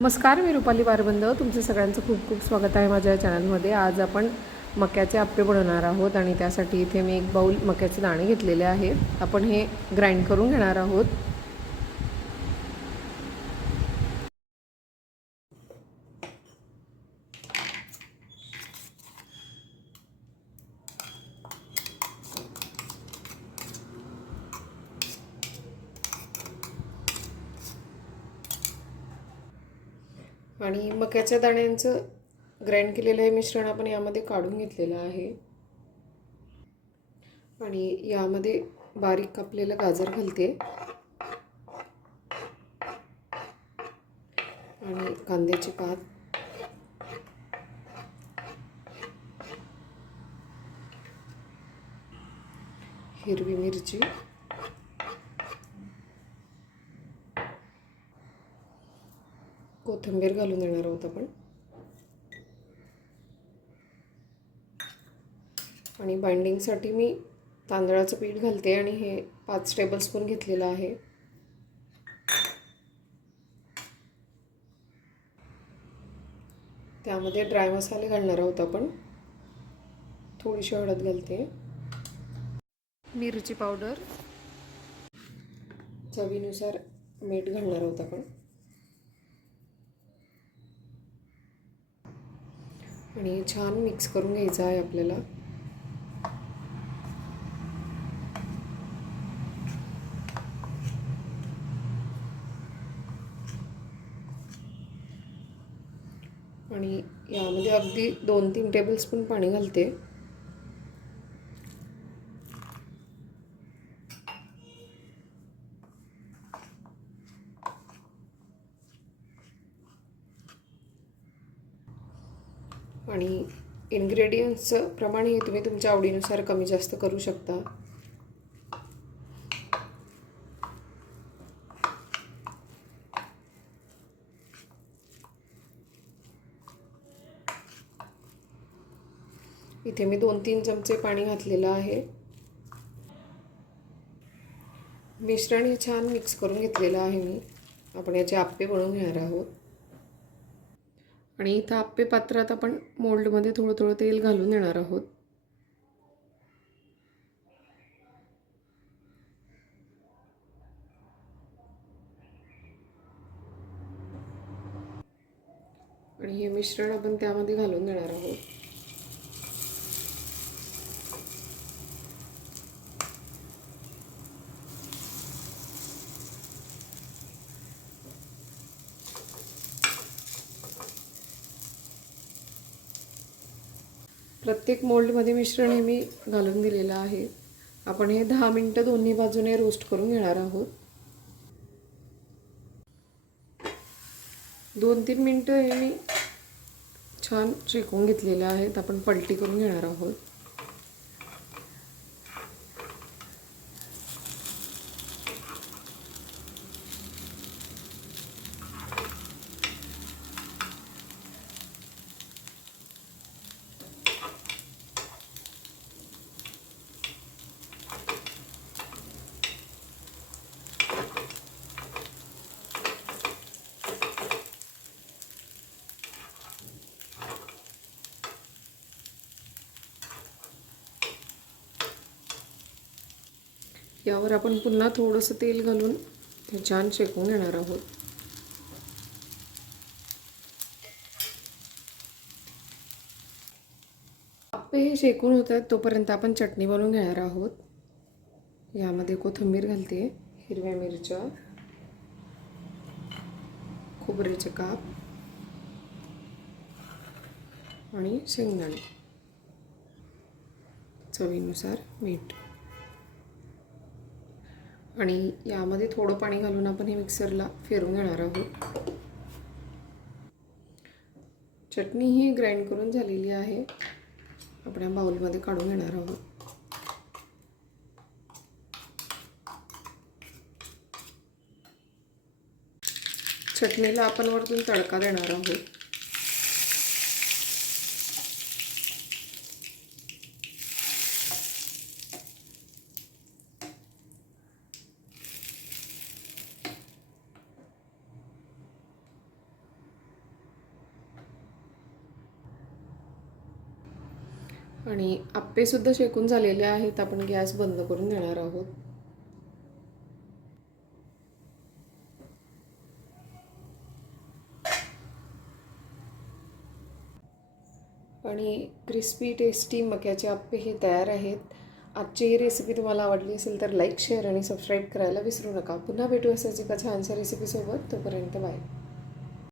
नमस्कार, मी रुपाली बारबंद. तुमचं सगळ्यांचं खूप खूप स्वागत आहे माझ्या चॅनलमध्ये. आज आपण मक्याचे आप्पे बनवणार आहोत आणि त्यासाठी इथे मी एक बाऊल मक्याचे दाणे घेतलेले आहेत. आपण हे ग्राइंड करून घेणार आहोत. आणि मक्याच्या दाण्यांचं ग्राइंड केलेलं हे मिश्रण आपण यामध्ये काढून घेतलेलं आहे. आणि यामध्ये बारीक कापलेलं गाजर घालते आणि कांद्याची पात, हिरवी मिरची, कोथिंबीर घालून देणार आहोत आपण. आणि बाइंडिंगसाठी मी तांदळाचं पीठ घालते आणि हे 5 टेबलस्पून घेतलेलं आहे. त्यामध्ये ड्राय मसाले घालणार आहोत आपण. थोडीशी हळद घालते, मिरची पावडर, चवीनुसार मीठ घालणार आहोत आपण. आणि छान मिक्स करून घ्यायचं आहे आपल्याला. आणि यामध्ये अगदी 2-3 टेबलस्पून पाणी घालते. आणि इन्ग्रेडियंट्सचं प्रमाण हे तुम्ही तुमच्या आवडीनुसार कमी जास्त करू शकता. इथे मी 2-3 चमचे पाणी घातलेलं आहे. मिश्रण हे छान मिक्स करून घेतलेलं आहे मी. आपण याचे आप्पे बनवून घेणार आहोत. आणि इथं आप्पे पात्रात आपण मोल्डमध्ये थोडं थोडं तेल घालून देणार आहोत. आणि हे मिश्रण आपण त्यामध्ये घालून देणार आहोत. प्रत्येक मोल्डमध्ये मिश्रण हे मी घालून दिलेलं आहे. आपण हे 10 मिनिटं दोन्ही बाजूने रोस्ट करून घेणार आहोत. 2-3 मिनिटं हे मी छान शेकून घेतलेले आहेत. आपण पलटी करून घेणार आहोत. यावर आपण पुन्हा थोडंसं तेल घालून हे छान शेकून घेणार आहोत. आप्पे हे शेकून होत आहेत तोपर्यंत आपण चटणी बनवून घेणार आहोत. यामध्ये कोथिंबीर घालते, हिरव्या मिरच्या, खोबऱ्याचे काप आणि शेंगदाणे, चवीनुसार मीठ. आणि यामध्ये थोडं पाणी घालून आपण हे मिक्सरला फिरवून घेणार आहोत. चटणी ही ग्राइंड करून झालेली आहे. आपण या बाउलमध्ये काढून घेणार आहोत. चटणीला आपण वरतून तडका देणार आहोत. आणि आप्पेसुद्धा शेकून झालेले आहेत. आपण गॅस बंद करून देणार आहोत. आणि क्रिस्पी टेस्टी मक्याचे आप्पे हे तयार आहेत. आजची ही रेसिपी तुम्हाला आवडली असेल तर लाईक, शेअर आणि सबस्क्राईब करायला विसरू नका. पुन्हा भेटू असाच एका छानशा रेसिपीसोबत. तोपर्यंत बाय.